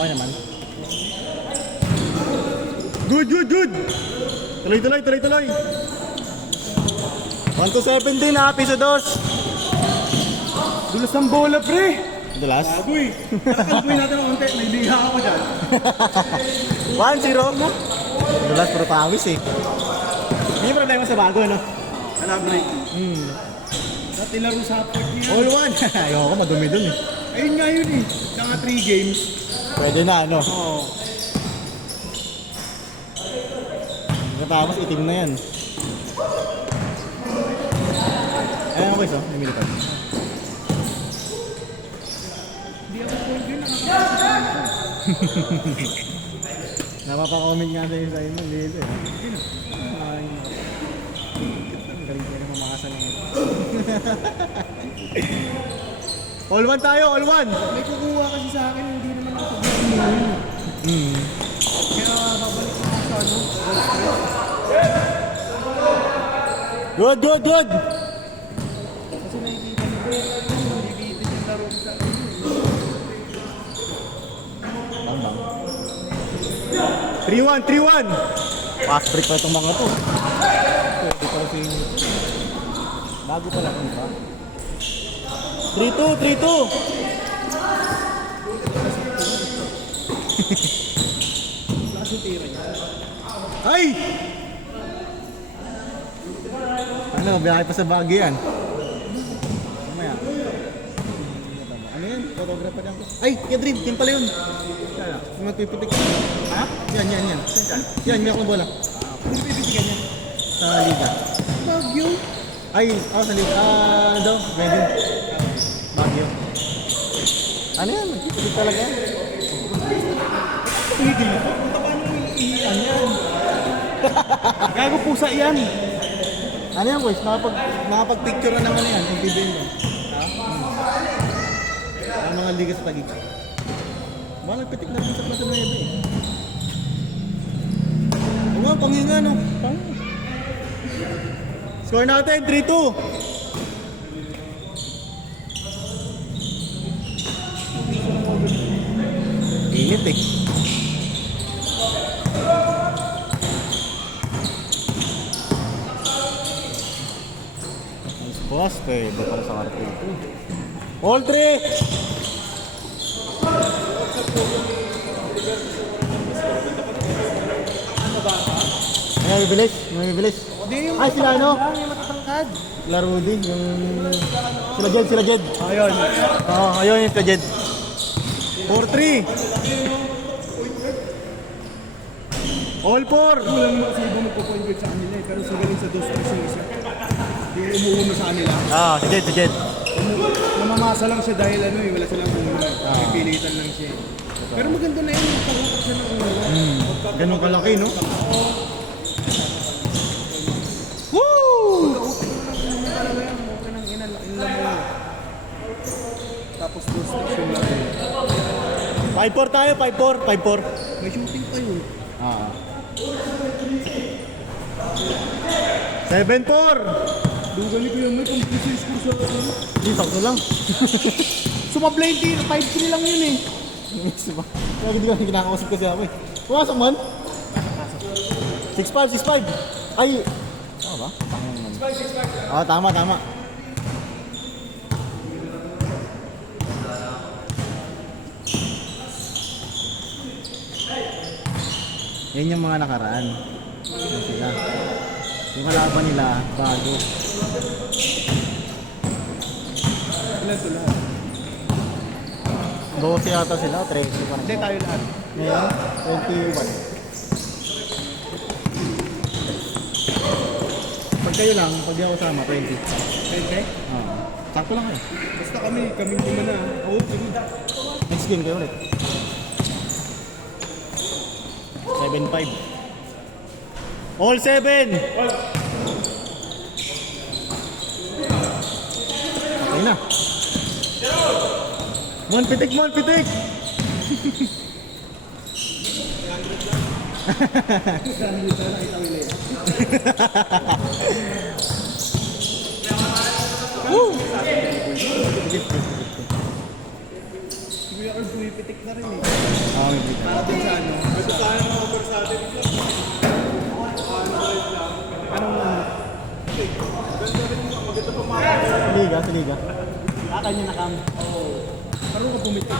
Okay naman. Good, good, good! Tuloy. 1 to 17 ha, piso dos. Dulas ng bola, pre! Dulas? Agoy! Kakalboy natin ang konti, may liha ako dyan. 1-0 mo? Dulas, pero pawis eh. May problema sa bago, no? Wala break. Dati laro sa hapon niya. All one. Ayoko, madumi dun eh. Ayun nga yun eh. Saka 3 games. Pwede na, ano? Oo. Tapos itim na yan. Ayan ako isa, may military. Hindi ako point yun. Napapa-comment nga sa'yo sa inyo, dito eh. Ay, ang galing ko na mamakasa na yun. All one tayo, all one! May kukuha kasi sa akin, hindi naman ako pag-iinuin. Kaya babalik ako sa ano. Good, good, good! Kasi nakikita mo, nabibitin yung laro sa akin. Bang, bang. 3-1, 3-1! Fast break pa itong mga to. Pwede pa rin yung... Bago pa lang ba? 3-2, 3-2! Lakas yung tira niya. Ay! Ano, biyahe pa sa Baguio yan. Mamaya. Ano yan? Photographer yan. Ay, Kedrin, yan pala yun. Yung magpipitik. Ha? Yan. Yan ako bola. Kung pipitigan niya. Sa Liga. Bagyo. Ay, sa Liga. Ano daw? Pwede. Baguio. Ano yan? Magpipitik talaga yan. Tigil. Punta pa nyo iiyan yan. Gago pusa yan. Ano yan, boys? Nakapag-picture na naman yan. Yung PBN mo. Ha? Ang mga liga sa Taguig. Baka nagpitik na rin sa Plaza Nueva eh. Oo nga, panghinga no. Score natin, 3-2. Init eh. Boss, pwede para sa karto ito. All 3! May bibilis. Ay, sila ano? May matatangkad. Sila Rudy, yung... Sila Jed. Ayun. Oo, ayun yung sila Jed. 4-3! All 4! Wala naman kasi iba magpo-point guard sa kanila eh. Pero sagaling sa 2-3 yung isa. Yung umuuna sa kanila. Ah, si Jed. Namamasa lang siya dahil ano eh. Wala silang umuna. May pilitan lang siya eh. Pero maganda na yun. Pag-utak siya ng umuna. Ganun kalaki, no? Talaga yan. Okay nang ina. Laking lang mo. Tapos 2-3 yung laki. 5-4 tayo, 5-4. May shooting pa yun. Ah. 7-4! Dugali ko yun. May complete yung score sa ano. Hindi, sakto lang. Sumablay 5-3 lang yun eh. Kaya hindi ko kinakausap kasi ako eh. Pumasok man? 6-5. Ay! Tama ba? Tama naman. 6-5. Ah, tama. Yan yung mga nakaraan. Yan sila. Yung kalaban nila, bago. Ilan to lahat? 12 yata sila, 13 pa Hindi rin. tayo lahat. Ngayon, 21. Pag kayo lang, pag di ako sama, 20. Okay? Sakto lang kayo. Basta kami muna na. Oo, sige. Next game kayo ulit. 7-5. All 7! Okay na. Mon pitik! Woo! Kuya Carl, pumipitik na rin eh. May bigay. Para dun sa ano. Ito sa akin mga over sa atin. Sa liga. Kanya na kam. Parang ka pumitik.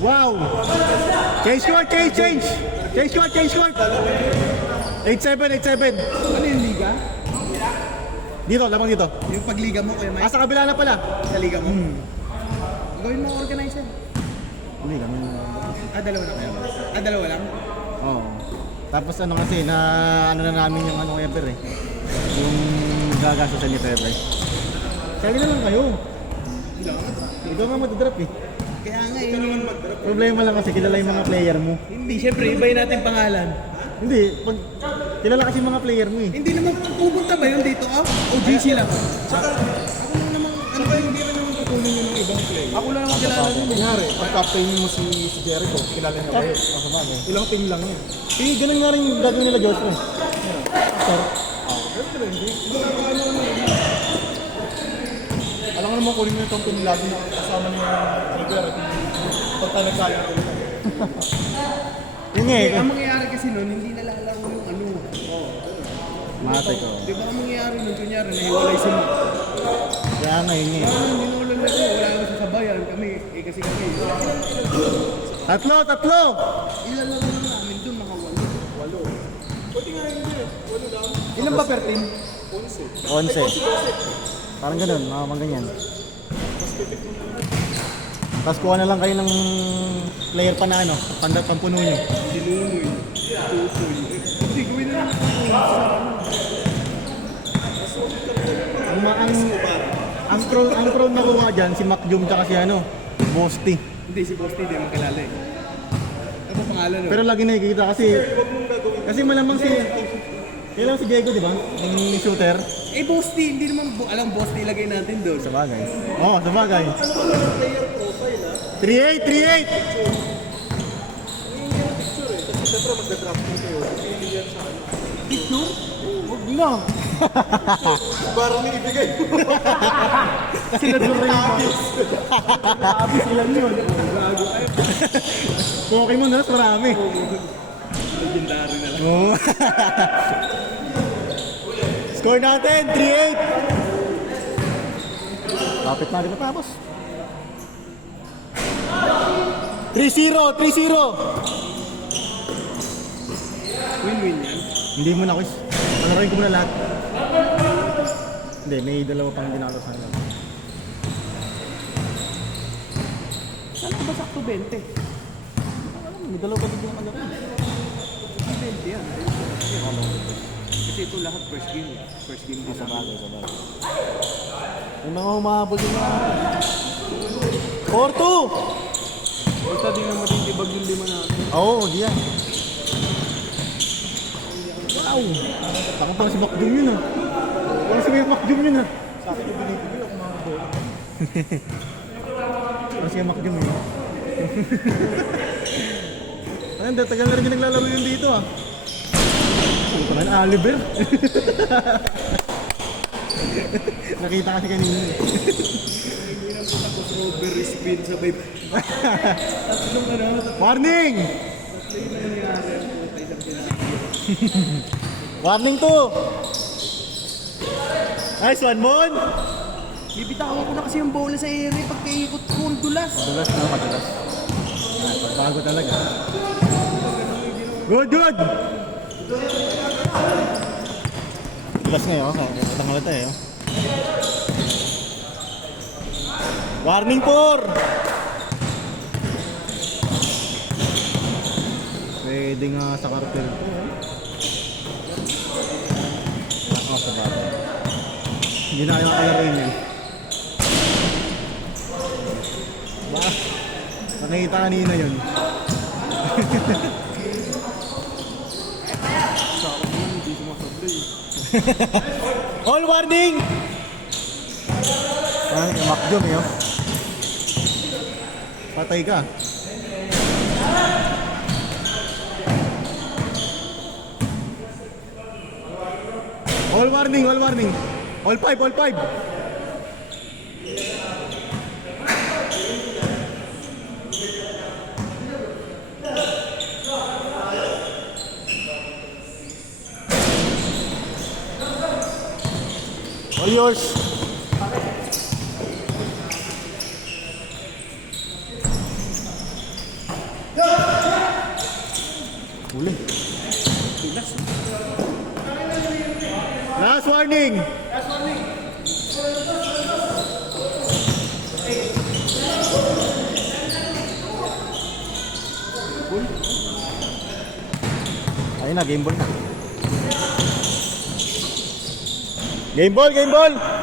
Wow! Change court! Change court! 8-7. Ano yung liga? Dito, lamang dito. Yung pagliga mo, Kuya Mike? Sa kabila na pala. Sa liga mo? Gawin mo organizer. Hindi kami. Dalawa na kayo? Dalawa lang? Oo. Tapos ano kasi, na ano na namin yung ano ever eh. Yung gagastusan ni Trevor. Kaya na lang kayo. Ikaw nga mag-drop eh. Kaya nga eh. Naman mag-drop. Problema lang kasi kilala yung mga player mo. Hindi, syempre, ibayin natin pangalan. Hindi, pag kilala kasi yung mga player mo eh. Hindi naman, pupunta ba yun dito o GC lang? Saka, ako lang naman, ano ba hindi rin naman tutunin yun ng ibang player? Ako lang naman kilala yun. Kunyari, pag captain mo si Jericho, kilala niya ba yun? Ilang team lang yun. Eh, ganun nga rin yung gagawin nila Joshua. Pero hindi. Alam nga naman kunin mo itong team lagi kasama niya yung Trigger. Pag tayo nagkaya ko lang. Yun nga eh. Ang mangyayari kasi nun, hindi nalalaro yung ano. Matik ko. Di ba ang mangyayari nun, kunyari, nahiwalay si Mac. Kaya nga yun eh. Hindi na ulan na ko, wala naman sa sabayan. Kami, kasi kami. Tatlo! Ilalaro na namin dun, mga walo. Pwede nga hindi. Walo lang. Ilan ba per team? 11. Parang ganun, mga ganyan. Tapos kuha na lang kayo ng player pa na ano, pampuno nyo. Sinunoy, tutoy. Hindi, gawin na lang. Ang pro na kuha dyan, si Macjum tsaka si ano, Bosti. Hindi, si Bosti, hindi mo kilala eh. Ano ba pangalan nun? Pero lagi nakikita kasi malamang si kailangan si Diego, di ba? Yung shooter. Eh, Bosti, hindi naman alam Bosti ilagay natin doon. Sa bagay. Oo, sa bagay. Ano ba yung player profile ha? 3-8! Hindi yung picture eh. Kasi siyempre magda-draft mo kayo. Hindi yan sa ano. Picture? Huwag na. Parang may ibigay mo. Kasi nag-ring Abis ilan yun. Gago. Ay, Pokemon na, marami. legendary na lang. Oo. Score natin, 3-8. Lapit na rin matapos. 3-0. Win-win yan. Hindi mo na quiz. Panaroin ko muna lahat. Hindi, may dalawa pang dinalo sa akin. Saan ka ba sakto 20? May dalawa pa din ang laro. 20 yan. Kasi ito lahat first game. First game din. Sa bagay. Yung mga humabol yung mga 4-2! Basta di na matitibag yung lima natin. Oo, di yan. Wow! Ako pala si Macjum yun ah. Pala si Macjum yun ah. Sa akin yung binibigil ako mga bola. Pala si Macjum yun. Ayun, tagal na rin yung naglalaro yun dito ah. Ano pa nga, Oliver? Nakita kasi kanina eh. Hindi na po tapos strawberry spin sabay. Tatlong ano? Warning! Tatlo yung nangyari. Isang Warning to! Nice one, Mon! bibitawan ko na kasi yung bola sa ere pagkaikot ko ang dulas. Madulas na, madulas. Bago talaga. Good! Madulas ngayon, katang halata eh. Warning 4! Pwede nga sa kartel to eh. Ako sa bagay. Hindi na kayang kalarin yun. Ba? Nakikita kanina yun. Sa akin naman hindi sumasablay. All warning! Ay, yung Macjum yun. Patay ka. All warning, all warning. All 5, all 5. Ayos. Huli. Last warning. Ayun na, game ball na. Game ball, game ball!